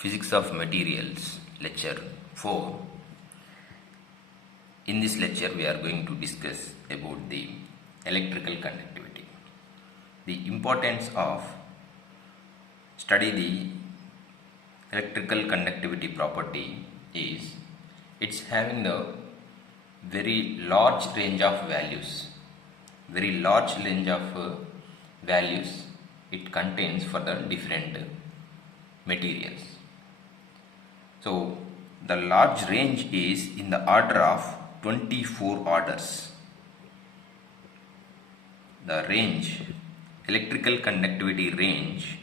Physics of Materials, Lecture 4. In this lecture, we are going to discuss about the electrical conductivity. The importance of study the electrical conductivity property is it's having a very large range of values. Values it contains for the different materials. So the large range is in the order of 24 orders. The range, electrical conductivity range,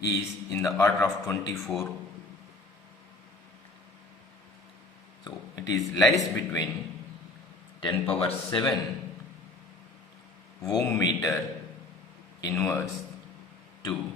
is in the order of 24. So it is lies between 10 power 7 ohm meter inverse to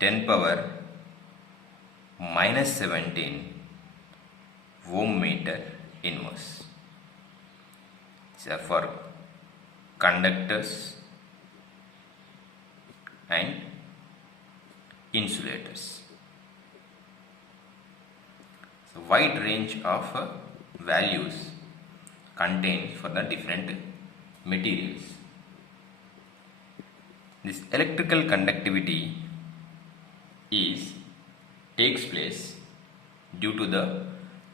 10 power minus 17 ohm meter inverse. These are for conductors and insulators. So wide range of values contained for the different materials. This electrical conductivity takes place due to the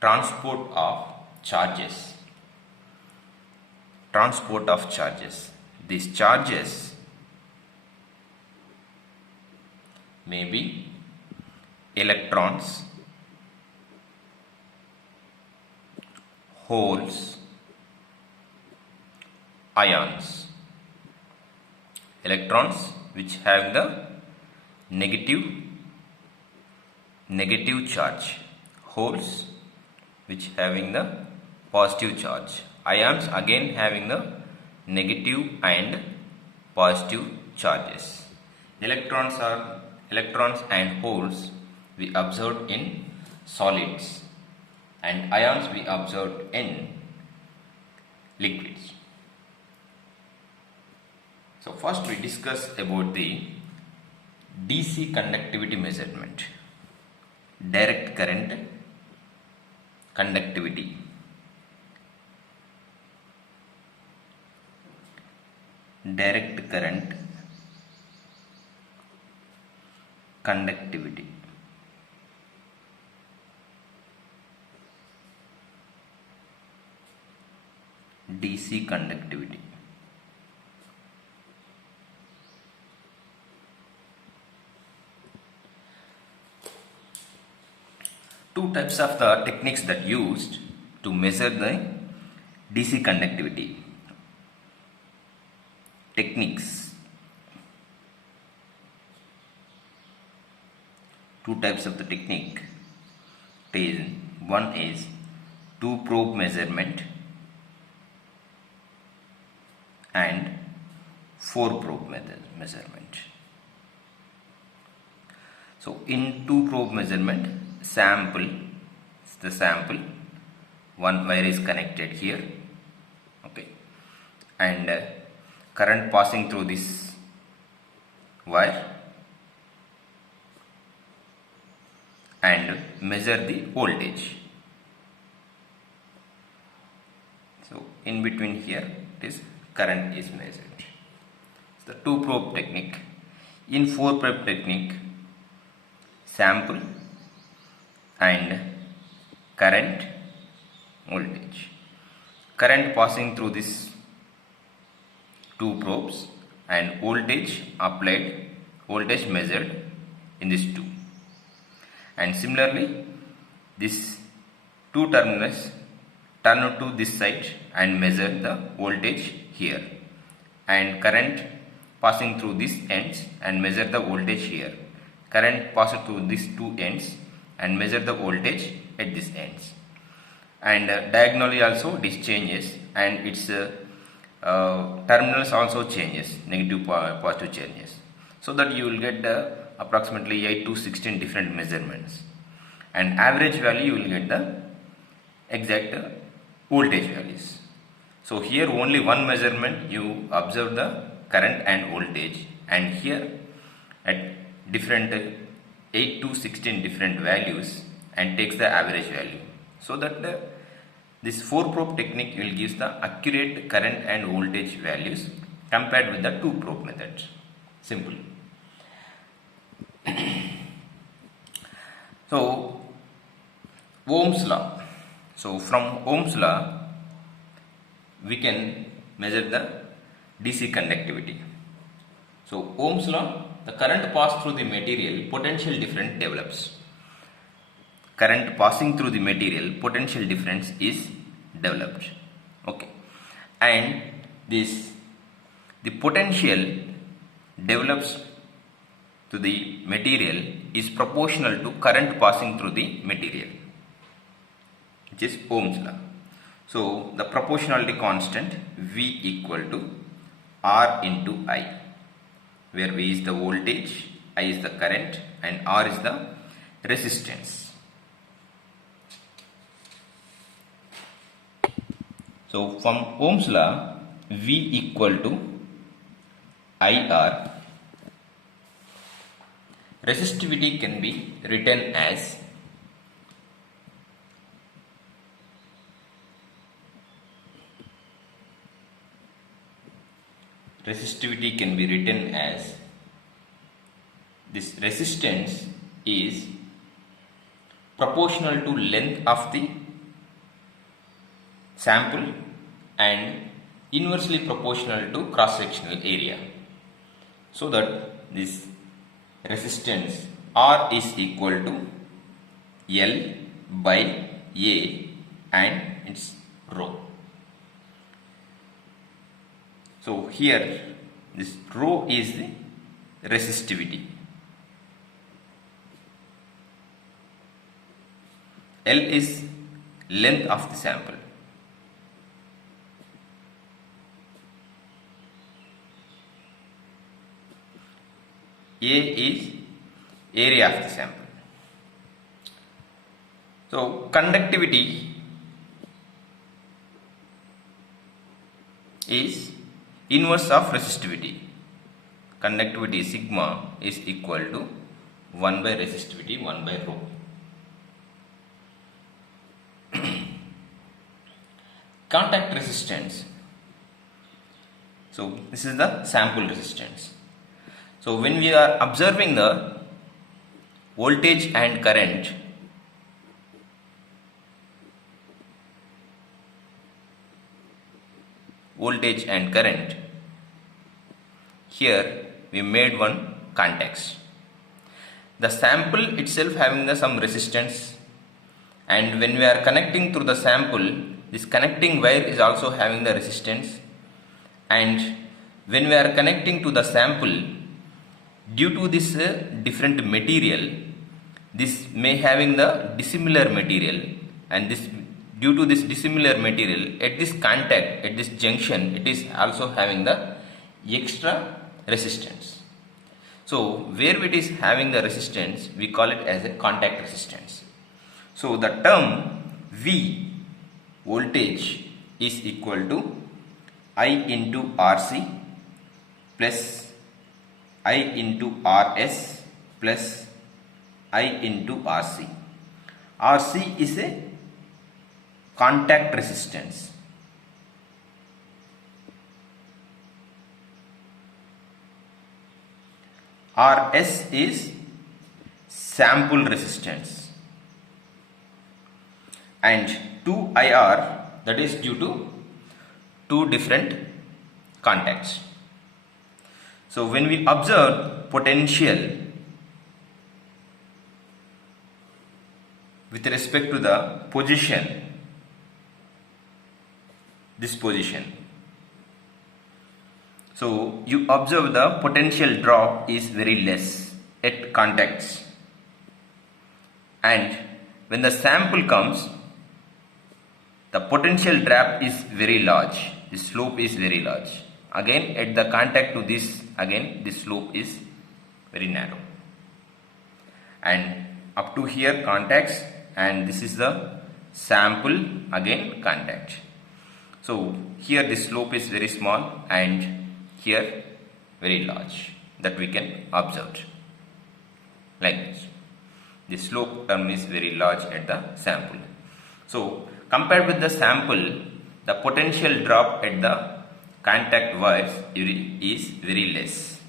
transport of charges. These charges may be electrons, holes, ions. Electrons which have the negative charge, holes which having the positive charge, ions again having the negative and positive charges. Electrons and holes we observed in solids and ions we observed in liquids. So first we discuss about the DC conductivity measurement. Direct current conductivity. Direct current conductivity. DC conductivity. Two types of the techniques that used to measure the DC conductivity. Techniques. Two types of the technique. One is two probe measurement and four probe measurement. So in two probe measurement, the sample, one wire is connected here, okay, and current passing through this wire and measure the voltage. So in between here this current is measured. It's the two probe technique. In four probe technique, sample and current, voltage. Current passing through this two probes and voltage applied, voltage measured in this two. And similarly, this two terminals turn to this side and measure the voltage here, and current passing through these ends and measure the voltage here. Current passes through these two ends and measure the voltage at these ends. And diagonally also this changes, and its terminals also changes, negative positive changes, so that you will get approximately 8 to 16 different measurements, and average value you will get the exact voltage values. So here only one measurement you observe the current and voltage, and here at different 8 to 16 different values and takes the average value, so that this 4 probe technique will give the accurate current and voltage values compared with the 2 probe method. Simple. So Ohm's law. So from Ohm's law we can measure the DC conductivity. So Ohm's law, the current passed through the material, potential difference develops. Current passing through the material, potential difference is developed. Okay, and the potential develops to the material is proportional to current passing through the material, which is Ohm's law. So the proportionality constant V equal to R into I, where V is the voltage, I is the current, and R is the resistance. So from Ohm's law, V equal to IR. Resistivity can be written as this resistance is proportional to length of the sample and inversely proportional to cross-sectional area, so that this resistance R is equal to L by A and its rho. So here this rho is the resistivity. L is length of the sample. A is area of the sample. So conductivity is inverse of resistivity. Conductivity sigma is equal to 1 by resistivity 1 by rho. Contact resistance. So this is the sample resistance. So when we are observing the voltage and current, here we made one context. The sample itself having some resistance, and when we are connecting through the sample, this connecting wire is also having the resistance, and when we are connecting to the sample, due to this different material, this may having the dissimilar material, and this due to this dissimilar material at this contact, at this junction, it is also having the extra resistance. So where it is having the resistance, we call it as a contact resistance. So the term V, voltage, is equal to I into RC plus I into RS plus I into RC. RC is a contact resistance. RS is sample resistance. And 2IR, that is due to two different contacts. So when we observe potential with respect to the position, this position, so you observe the potential drop is very less at contacts, and when the sample comes, the potential drop is very large, the slope is very large. Again at the contact to this, again this slope is very narrow, and up to here contacts, and this is the sample, again contact. So here the slope is very small and here very large. that we can observe. Like this. The slope term is very large at the sample. So compared with the sample, the potential drop at the contact wires is very less.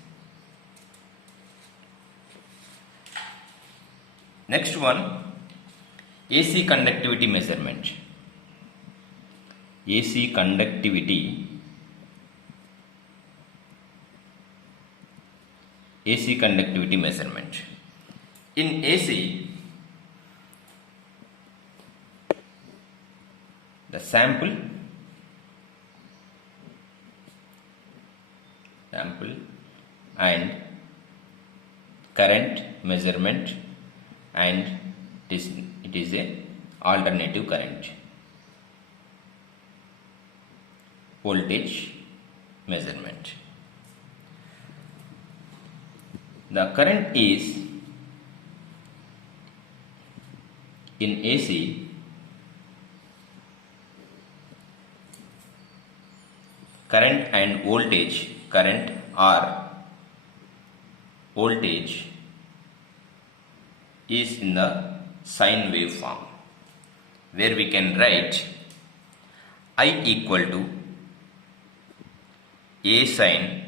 Next one, AC conductivity measurement. AC conductivity measurement. In AC, the sample and current measurement, and it is a alternative current. Voltage measurement. The current is in AC current and voltage, current or voltage is in the sine wave form, where we can write I equal to A sine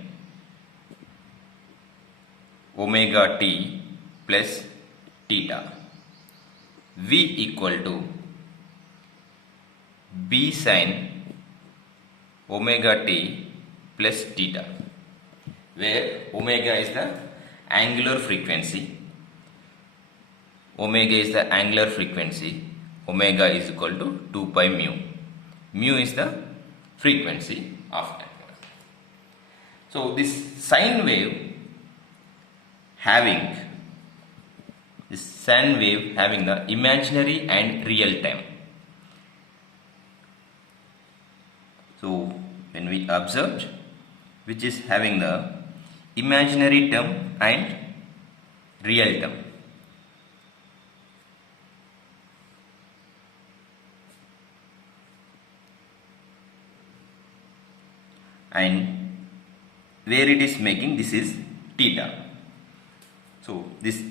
omega t plus theta, V equal to B sine omega t plus theta, where omega is the angular frequency. Omega is equal to 2 pi mu. Mu is the frequency of that. So this sine wave having the imaginary and real time. So when we observe, which is having the imaginary term and real term. And where it is making, this is theta. So this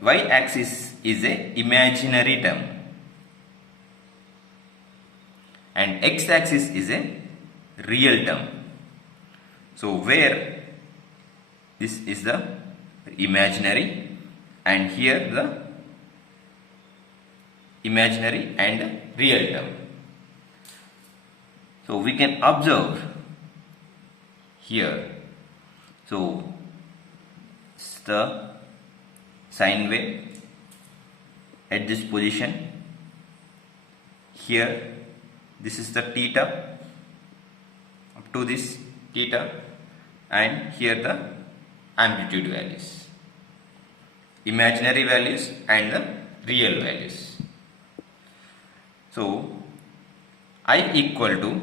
y-axis is a imaginary term and x-axis is a real term. So where this is the imaginary and here the imaginary and real term. So we can observe here. So the sine wave at this position. Here this is the theta up to this theta, and here the amplitude values, imaginary values and the real values. So I equal to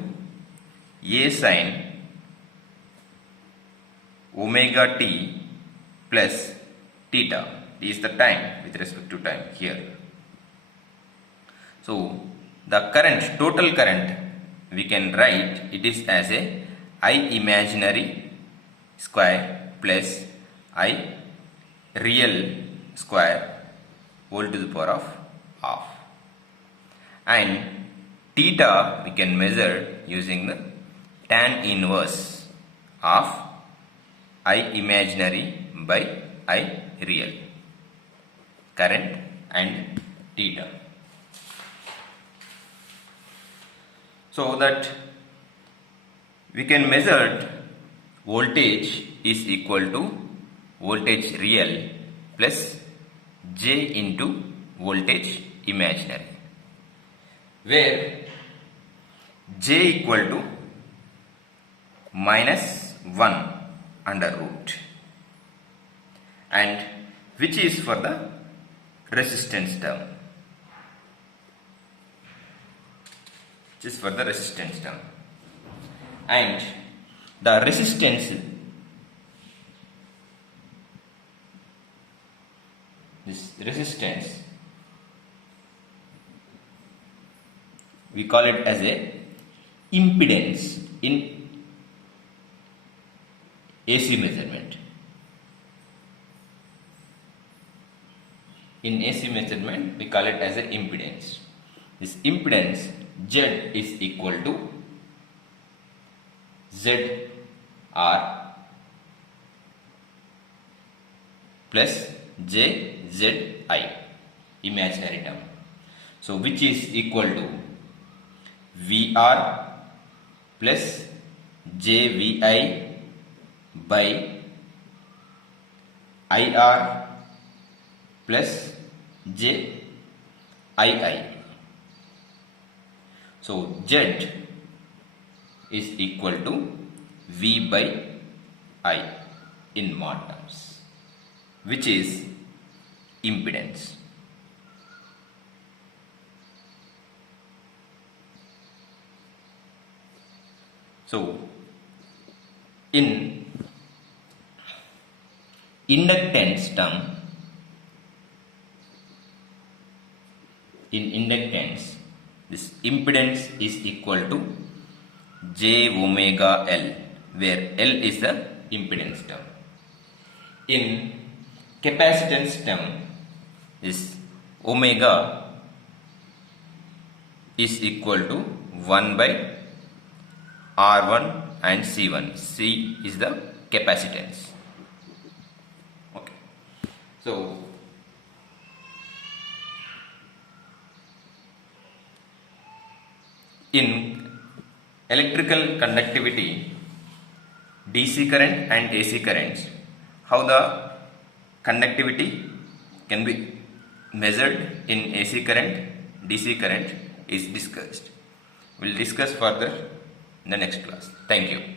A sine omega t plus theta is the time with respect to time here. So the current, total current, we can write it is as a I imaginary square plus I real square whole to the power of half. And theta we can measure using the tan inverse of I imaginary by I real, current and theta. So that we can measure voltage is equal to voltage real plus J into voltage imaginary, where J equal to minus 1 under root, and which is for the resistance term. And the resistance, this resistance we call it as a impedance in AC measurement. in AC measurement we call it as a impedance. This impedance Z is equal to ZR plus JZI, imaginary term. So which is equal to VR plus JVI by IR plus JII. So Z is equal to V by I in mode terms, which is impedance. So in inductance term, this impedance is equal to J omega L, where L is the impedance term. In capacitance term, this omega is equal to 1 by R1 and C1. C is the capacitance. Okay. So in electrical conductivity, DC current and AC currents, how the conductivity can be measured in AC current, DC current is discussed. We'll discuss further in the next class. Thank you.